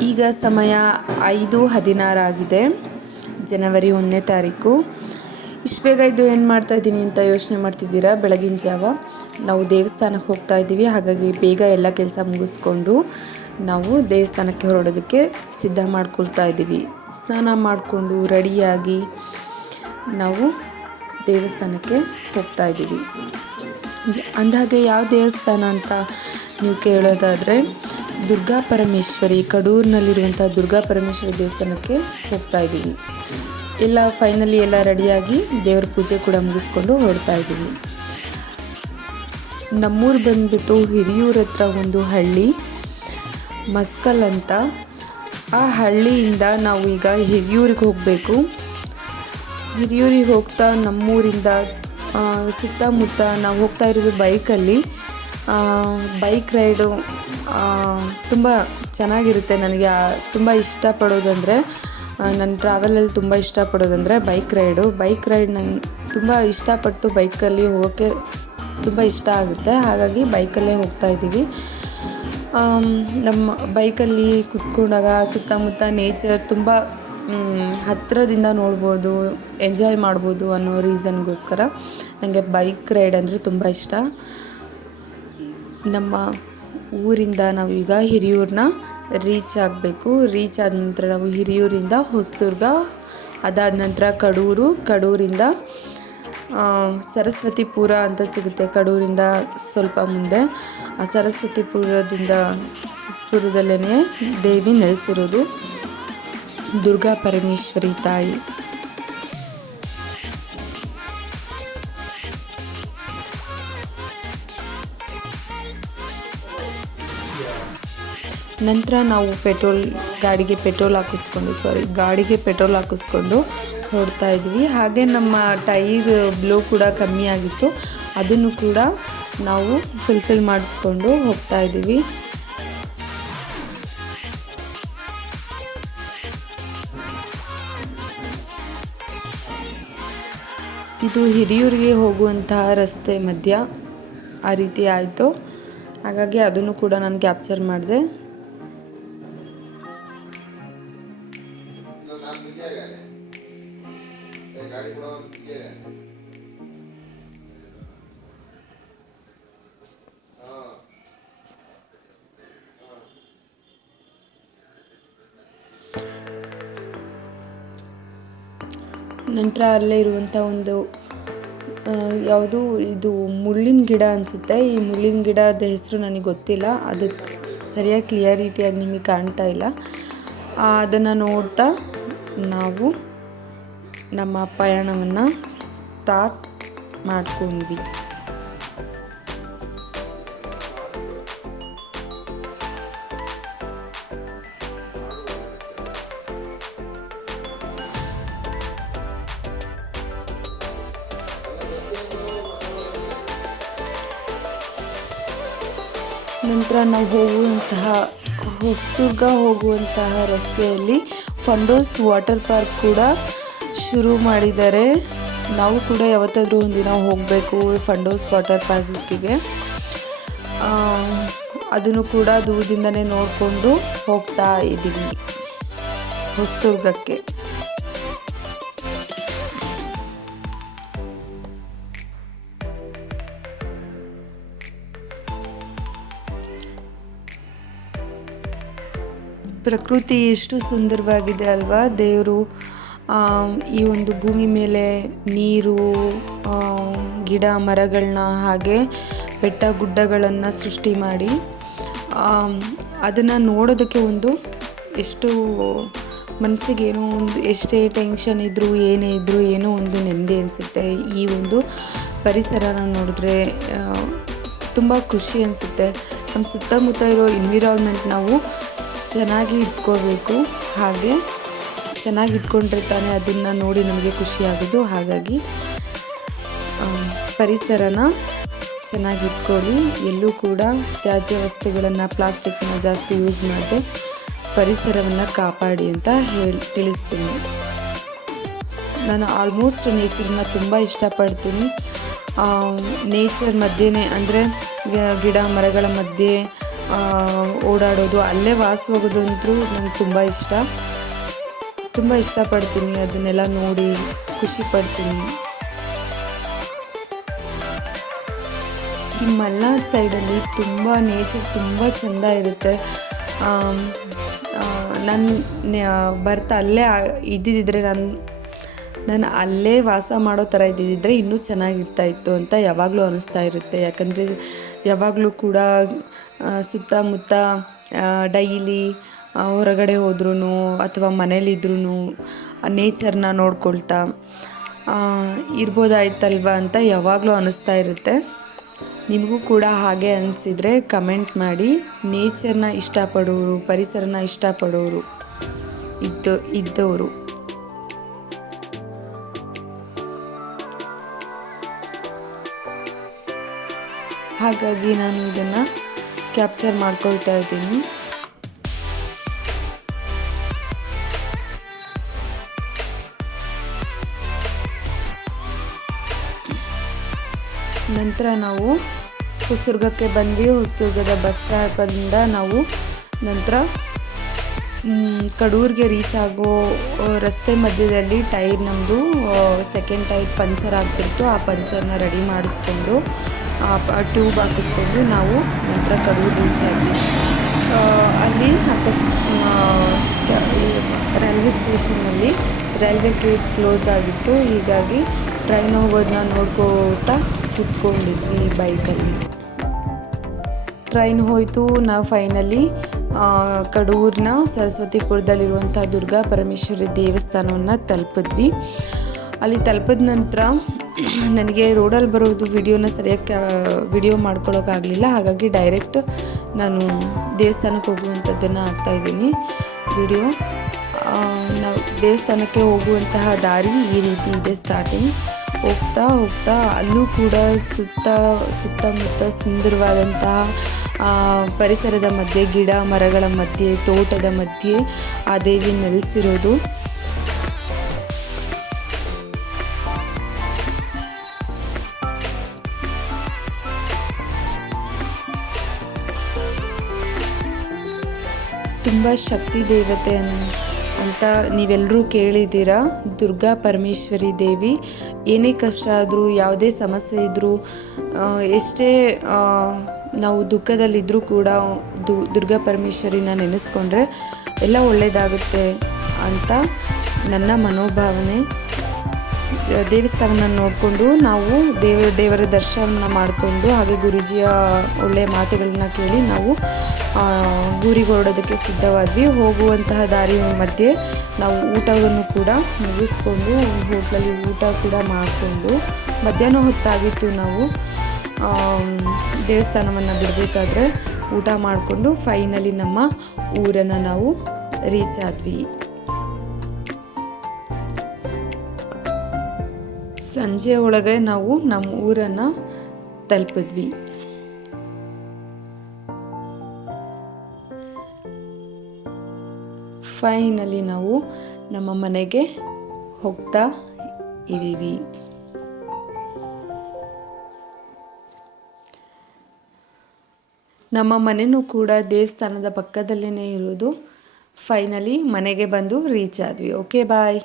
ಈಗ ಸಮಯ ಐದು ಹದಿನಾರಾಗಿದೆ ಜನವರಿ ಒಂದನೇ ತಾರೀಕು. ಇಷ್ಟು ಬೇಗ ಇದು ಏನು ಮಾಡ್ತಾ ಇದ್ದೀನಿ ಅಂತ ಯೋಚನೆ ಮಾಡ್ತಿದ್ದೀರಾ? ಬೆಳಗಿನ ಜಾವ. ನಾವು ದೇವಸ್ಥಾನಕ್ಕೆ ಹೋಗ್ತಾ ಇದ್ದೀವಿ. ಹಾಗಾಗಿ ಬೇಗ ಎಲ್ಲ ಕೆಲಸ ಮುಗಿಸ್ಕೊಂಡು ನಾವು ದೇವಸ್ಥಾನಕ್ಕೆ ಹೊರಡೋದಕ್ಕೆ ಸಿದ್ಧ ಮಾಡ್ಕೊಳ್ತಾ ಇದ್ದೀವಿ. ಸ್ನಾನ ಮಾಡಿಕೊಂಡು ರೆಡಿಯಾಗಿ ನಾವು ದೇವಸ್ಥಾನಕ್ಕೆ ಹೋಗ್ತಾ ಇದ್ದೀವಿ. ಅಂದಹಾಗೆ ಯಾವ ದೇವಸ್ಥಾನ ಅಂತ ನೀವು ಕೇಳೋದಾದರೆ ದುರ್ಗಾ ಪರಮೇಶ್ವರಿ ಕಡೂರಿನಲ್ಲಿರುವಂಥ ದುರ್ಗಾ ಪರಮೇಶ್ವರಿ ದೇವಸ್ಥಾನಕ್ಕೆ ಹೋಗ್ತಾ ಇದ್ದೀವಿ. ಎಲ್ಲ ಫೈನಲಿ ಎಲ್ಲ ರೆಡಿಯಾಗಿ ದೇವ್ರ ಪೂಜೆ ಕೂಡ ಮುಗಿಸ್ಕೊಂಡು ಹೊರಡ್ತಾ ಇದ್ದೀವಿ. ನಮ್ಮೂರು ಬಂದ್ಬಿಟ್ಟು ಹಿರಿಯೂರ ಹತ್ರ ಒಂದು ಹಳ್ಳಿ, ಮಸ್ಕಲ್ ಅಂತ. ಆ ಹಳ್ಳಿಯಿಂದ ನಾವು ಈಗ ಹಿರಿಯೂರಿಗೆ ಹೋಗಬೇಕು. ಹಿರಿಯೂರಿಗೆ ಹೋಗ್ತಾ ನಮ್ಮೂರಿಂದ ಸುತ್ತಮುತ್ತ ನಾವು ಹೋಗ್ತಾ ಇರೋದು ಬೈಕಲ್ಲಿ ಬೈಕ್ ರೈಡು ತುಂಬ ಚೆನ್ನಾಗಿರುತ್ತೆ ನನಗೆ. ತುಂಬ ಇಷ್ಟಪಡೋದಂದರೆ ನನ್ನ ಟ್ರಾವೆಲಲ್ಲಿ ತುಂಬ ಇಷ್ಟಪಡೋದಂದರೆ ಬೈಕ್ ರೈಡು ಬೈಕ್ ರೈಡ್ ನಂಗೆ ತುಂಬ ಇಷ್ಟಪಟ್ಟು ಬೈಕಲ್ಲಿ ಹೋಗೋಕ್ಕೆ ತುಂಬ ಇಷ್ಟ ಆಗುತ್ತೆ. ಹಾಗಾಗಿ ಬೈಕಲ್ಲೇ ಹೋಗ್ತಾ ಇದ್ದೀವಿ. ನಮ್ಮ ಬೈಕಲ್ಲಿ ಕುತ್ಕೊಂಡಾಗ ಸುತ್ತಮುತ್ತ ನೇಚರ್ ತುಂಬ ಹತ್ತಿರದಿಂದ ನೋಡ್ಬೋದು ಎಂಜಾಯ್ ಮಾಡ್ಬೋದು ಅನ್ನೋ ರೀಸನ್ಗೋಸ್ಕರ ನನಗೆ ಬೈಕ್ ರೈಡ್ ಅಂದರೆ ತುಂಬ ಇಷ್ಟ. ನಮ್ಮ ಊರಿಂದ ನಾವೀಗ ಹಿರಿಯೂರನ್ನ ರೀಚ್ ಆಗಬೇಕು. ರೀಚ್ ಆದ ನಂತರ ನಾವು ಹಿರಿಯೂರಿಂದ ಹೊಸದುರ್ಗ, ಅದಾದ ನಂತರ ಕಡೂರು, ಕಡೂರಿಂದ ಸರಸ್ವತಿಪುರ ಅಂತ ಸಿಗುತ್ತೆ. ಕಡೂರಿಂದ ಸ್ವಲ್ಪ ಮುಂದೆ. ಆ ಸರಸ್ವತಿಪುರದಿಂದ ಪುರದಲ್ಲೇ ದೇವಿ ನೆಲೆಸಿರೋದು ದುರ್ಗಾ ಪರಮೇಶ್ವರಿ ತಾಯಿ. ನಂತರ ನಾವು ಪೆಟ್ರೋಲ್ ಗಾಡಿಗೆ ಪೆಟ್ರೋಲ್ ಹಾಕಿಸ್ಕೊಂಡು ಸಾರಿ ಗಾಡಿಗೆ ಪೆಟ್ರೋಲ್ ಹಾಕಿಸ್ಕೊಂಡು ಹೊರಡ್ತಾ ಇದ್ವಿ. ಹಾಗೆ ನಮ್ಮ ಟೈರ್ ಬ್ಲೋ ಕೂಡ ಕಮ್ಮಿ ಆಗಿತ್ತು. ಅದನ್ನು ಕೂಡ ನಾವು ಫುಲ್ಫಿಲ್ ಮಾಡಿಸ್ಕೊಂಡು ಹೋಗ್ತಾ ಇದ್ದೀವಿ. ಇದು ಹಿರಿಯೂರಿಗೆ ಹೋಗುವಂತಹ ರಸ್ತೆ ಮಧ್ಯ ಆ ರೀತಿ ಆಯಿತು. ಹಾಗಾಗಿ ಅದನ್ನು ಕೂಡ ನಾನು ಕ್ಯಾಪ್ಚರ್ ಮಾಡಿದೆ. ನಂತರ ಅಲ್ಲೇ ಇರುವಂಥ ಒಂದು ಯಾವುದು ಇದು ಮುಳ್ಳಿನ ಗಿಡ ಅನಿಸುತ್ತೆ. ಈ ಮುಳ್ಳಿನ ಗಿಡದ ಹೆಸರು ನನಗೆ ಗೊತ್ತಿಲ್ಲ. ಅದು ಸರಿಯಾಗಿ ಕ್ಲಿಯರಿಟಿಯಾಗಿ ನಿಮಗೆ ಕಾಣ್ತಾ ಇಲ್ಲ. ಅದನ್ನು ನೋಡ್ತಾ ನಾವು ನಮ್ಮ ಪಯಣವನ್ನು ಸ್ಟಾರ್ಟ್ ಮಾಡ್ಕೊಂಡ್ವಿ. ನಂತರ ನಾವು ಹೋಗುವಂತಹ, ಹೊಸದುರ್ಗ ಹೋಗುವಂತಹ ರಸ್ತೆಯಲ್ಲಿ ಫಂಡೋಸ್ ವಾಟರ್ ಪಾರ್ಕ್ ಕೂಡ ಶುರು ಮಾಡಿದ್ದಾರೆ. ನಾವು ಕೂಡ ಯಾವತ್ತಾದರೂ ಒಂದಿನ ಹೋಗಬೇಕು ಫಂಡೋಸ್ ವಾಟರ್ ಪಾರ್ಕಿಗೆ. ಅದನ್ನು ಕೂಡ ದೂರದಿಂದನೇ ನೋಡಿಕೊಂಡು ಹೋಗ್ತಾ ಇದ್ದೀವಿ ಹೊಸದುರ್ಗಕ್ಕೆ. ಪ್ರಕೃತಿ ಎಷ್ಟು ಸುಂದರವಾಗಿದೆ ಅಲ್ವಾ? ದೇವರು ಈ ಒಂದು ಭೂಮಿ ಮೇಲೆ ನೀರು ಗಿಡ ಮರಗಳನ್ನ ಹಾಗೆ ಬೆಟ್ಟ ಗುಡ್ಡಗಳನ್ನು ಸೃಷ್ಟಿ ಮಾಡಿ ಅದನ್ನು ನೋಡೋದಕ್ಕೆ ಒಂದು ಎಷ್ಟು ಮನಸ್ಸಿಗೆ ಏನೋ ಒಂದು ಎಷ್ಟೇ ಟೆನ್ಷನ್ ಇದ್ದರೂ ಏನೇ ಇದ್ದರೂ ಏನೋ ಒಂದು ನೆಮ್ಮದಿ ಅನಿಸುತ್ತೆ. ಈ ಒಂದು ಪರಿಸರನ ನೋಡಿದ್ರೆ ತುಂಬ ಖುಷಿ ಅನಿಸುತ್ತೆ. ನಮ್ಮ ಸುತ್ತಮುತ್ತ ಇರೋ ಎನ್ವಿರಾನ್ಮೆಂಟ್ ನಾವು ಚೆನ್ನಾಗಿ ಇಟ್ಕೋಬೇಕು. ಹಾಗೆ ಚೆನ್ನಾಗಿ ಇಟ್ಕೊಂಡ್ರೆ ತಾನೇ ಅದನ್ನು ನೋಡಿ ನಮಗೆ ಖುಷಿ ಹಾಗಾಗಿ ಪರಿಸರನ ಚೆನ್ನಾಗಿ ಇಟ್ಕೊಳ್ಳಿ. ಎಲ್ಲೂ ಕೂಡ ತ್ಯಾಜ್ಯ ವಸ್ತುಗಳನ್ನು ಪ್ಲಾಸ್ಟಿಕ್ನ ಜಾಸ್ತಿ ಯೂಸ್ ಮಾಡಿದೆ ಪರಿಸರವನ್ನು ಕಾಪಾಡಿ ಅಂತ ಹೇಳಿ, ತಿಳಿಸ್ತೀನಿ. ನಾನು ಆಲ್ಮೋಸ್ಟ್ ನೇಚರನ್ನ ತುಂಬ ಇಷ್ಟಪಡ್ತೀನಿ. ನೇಚರ್ ಮಧ್ಯೆ ಅಂದರೆ ಗಿಡ ಮರಗಳ ಮಧ್ಯೆ ಓಡಾಡೋದು, ಅಲ್ಲೇ ವಾಸ ಹೋಗೋದಂತೂ ನಂಗೆ ತುಂಬ ಇಷ್ಟ. ತುಂಬ ಇಷ್ಟಪಡ್ತೀನಿ, ಅದನ್ನೆಲ್ಲ ನೋಡಿ ಖುಷಿ ಪಡ್ತೀನಿ. ಈ ಮಲ್ನಾಡ್ ಸೈಡಲ್ಲಿ ತುಂಬ ನೇಚರ್ ತುಂಬ ಚೆಂದ ಇರುತ್ತೆ. ನನ್ನ ಬರ್ತಾ ಅಲ್ಲೇ ಇದ್ದಿದ್ದರೆ ನಾನು ನಾನು ಅಲ್ಲೇ ವಾಸ ಮಾಡೋ ಥರ ಇದ್ದಿದ್ದರೆ ಇನ್ನೂ ಚೆನ್ನಾಗಿರ್ತಾ ಇತ್ತು ಅಂತ ಯಾವಾಗಲೂ ಅನ್ನಿಸ್ತಾ ಇರುತ್ತೆ. ಯಾಕಂದರೆ ಯಾವಾಗಲೂ ಕೂಡ ಸುತ್ತಮುತ್ತ ಡೈಲಿ ಹೊರಗಡೆ ಹೋದ್ರೂ ಅಥವಾ ಮನೇಲಿದ್ರೂ ನೇಚರ್ನ ನೋಡ್ಕೊಳ್ತಾ ಇರ್ಬೋದಾಯ್ತಲ್ವ ಅಂತ ಯಾವಾಗಲೂ ಅನ್ನಿಸ್ತಾ ಇರುತ್ತೆ. ನಿಮಗೂ ಕೂಡ ಹಾಗೆ ಅನಿಸಿದರೆ ಕಮೆಂಟ್ ಮಾಡಿ. ನೇಚರ್ನ ಇಷ್ಟಪಡೋರು, ಪರಿಸರನ ಇಷ್ಟಪಡೋರು ಇದ್ದ, ಇದ್ದವರು. ಹಾಗಾಗಿ ನಾನು ಇದನ್ನು ಕ್ಯಾಪ್ಚರ್ ಮಾಡ್ಕೊಳ್ತಾ ಇದ್ದೀನಿ. ನಂತರ ನಾವು ಹೊಸದುರ್ಗಕ್ಕೆ ಬಂದು ಹೊಸದುರ್ಗದ ಬಸ್ ಸ್ಟಾಪದಿಂದ ನಾವು ನಂತರ ಕಡೂರಿಗೆ ರೀಚ್ ಆಗೋ ರಸ್ತೆ ಮಧ್ಯದಲ್ಲಿ ಟೈರ್ ನಮ್ಮದು ಸೆಕೆಂಡ್ ಟೈರ್ ಪಂಚರ್ ಆಗ್ತಿತ್ತು ಆ ಪಂಚರ್ನ ರೆಡಿ ಮಾಡಿಸ್ಕೊಂಡು ಟ್ಯೂಬ್ ಹಾಕಿಸ್ಕೊಂಡು ನಾವು ನಂತರ ಕಡೂರು ರೀಚ್ ಆದ್ವಿ ಅಲ್ಲಿ ಅಕಸ್ ರೈಲ್ವೆ ಸ್ಟೇಷನ್ನಲ್ಲಿ ರೈಲ್ವೆ ಗೇಟ್ ಕ್ಲೋಸ್ ಆಗಿತ್ತು. ಹೀಗಾಗಿ ಟ್ರೈನ್ ಹೋಗೋದನ್ನ ನೋಡ್ಕೋತಾ ಕುತ್ಕೊಂಡಿದ್ವಿ ಬೈಕಲ್ಲಿ. ಟ್ರೈನ್ ಹೋಯಿತು. ನಾವು ಫೈನಲಿ ಕಡೂರಿನ ಸರಸ್ವತಿಪುರದಲ್ಲಿರುವಂಥ ದುರ್ಗಾ ಪರಮೇಶ್ವರಿ ದೇವಸ್ಥಾನವನ್ನು ತಲುಪಿದ್ವಿ. ಅಲ್ಲಿ ತಲುಪಿದ ನಂತರ ನನಗೆ ರೋಡಲ್ಲಿ ಬರೋದು ವಿಡಿಯೋನ ಸರಿಯಾಗಿ ವಿಡಿಯೋ ಮಾಡ್ಕೊಳ್ಳೋಕ್ಕಾಗಲಿಲ್ಲ. ಹಾಗಾಗಿ ಡೈರೆಕ್ಟ್ ನಾನು ದೇವಸ್ಥಾನಕ್ಕೆ ಹೋಗುವಂಥದ್ದನ್ನು ಹಾಕ್ತಾಯಿದ್ದೀನಿ ವಿಡಿಯೋ. ನಾವು ದೇವಸ್ಥಾನಕ್ಕೆ ಹೋಗುವಂತಹ ದಾರಿ ಈ ರೀತಿ ಇದೆ ಸ್ಟಾರ್ಟಿಂಗ್. ಹೋಗ್ತಾ ಹೋಗ್ತಾ ಅಲ್ಲೂ ಕೂಡ ಸುತ್ತ, ಸುತ್ತಮುತ್ತ ಸುಂದರವಾದಂತಹ ಪರಿಸರದ ಮಧ್ಯೆ, ಗಿಡ ಮರಗಳ ಮಧ್ಯೆ, ತೋಟದ ಮಧ್ಯೆ ಆ ದೇವಿ ನೆಲೆಸಿರೋದು. ತುಂಬ ಶಕ್ತಿ ದೇವತೆ ಅಂತ ನೀವೆಲ್ಲರೂ ಕೇಳಿದ್ದೀರಾ? ದುರ್ಗಾ ಪರಮೇಶ್ವರಿ ದೇವಿ, ಏನೇ ಕಷ್ಟ ಆದರೂ, ಯಾವುದೇ ಸಮಸ್ಯೆ ಇದ್ದರೂ ಎಷ್ಟೇ ನಾವು ದುಃಖದಲ್ಲಿದ್ದರೂ ಕೂಡ ದು, ದುರ್ಗಾ ಪರಮೇಶ್ವರಿನ ನೆನೆಸ್ಕೊಂಡ್ರೆ ಎಲ್ಲ ಒಳ್ಳೆಯದಾಗುತ್ತೆ ಅಂತ ನನ್ನ ಮನೋಭಾವನೆ. ದೇವಸ್ಥಾನನ ನೋಡಿಕೊಂಡು ನಾವು ದೇವ, ದೇವರ ದರ್ಶನ ಮಾಡಿಕೊಂಡು ಹಾಗೆ ಗುರುಜಿಯ ಒಳ್ಳೆಯ ಮಾತುಗಳನ್ನ ಕೇಳಿ ನಾವು ಊರಿಗೆ ಹೊರಡೋದಕ್ಕೆ ಸಿದ್ಧವಾದ್ವಿ. ಹೋಗುವಂತಹ ದಾರಿ ಮಧ್ಯೆ ನಾವು ಊಟವನ್ನು ಕೂಡ ಮುಗಿಸ್ಕೊಂಡು ಹೋಟ್ಲಲ್ಲಿ ಊಟ ಕೂಡ ಮಾಡಿಕೊಂಡು ಮಧ್ಯಾಹ್ನ ಹೊತ್ತಾಗಿತ್ತು ನಾವು ದೇವಸ್ಥಾನವನ್ನು ಬಿಡಬೇಕಾದ್ರೆ ಊಟ ಮಾಡಿಕೊಂಡು ಫೈನಲಿ ನಮ್ಮ ಊರನ್ನು ನಾವು ರೀಚ್ ಆದ್ವಿ. ಸಂಜೆ ಒಳಗೆ ನಾವು ನಮ್ಮ ಊರನ್ನು ತಲುಪಿದ್ವಿ. ಫೈನಲಿ ನಾವು ನಮ್ಮ ಮನೆಗೆ ಹೋಗ್ತಾ ಇದ್ದೀವಿ. ನಮ್ಮ ಮನೆಯೂ ಕೂಡ ದೇವಸ್ಥಾನದ ಪಕ್ಕದಲ್ಲೇ ಇರೋದು. ಫೈನಲಿ ಮನೆಗೆ ಬಂದು ರೀಚ್ ಆದ್ವಿ. Okay bye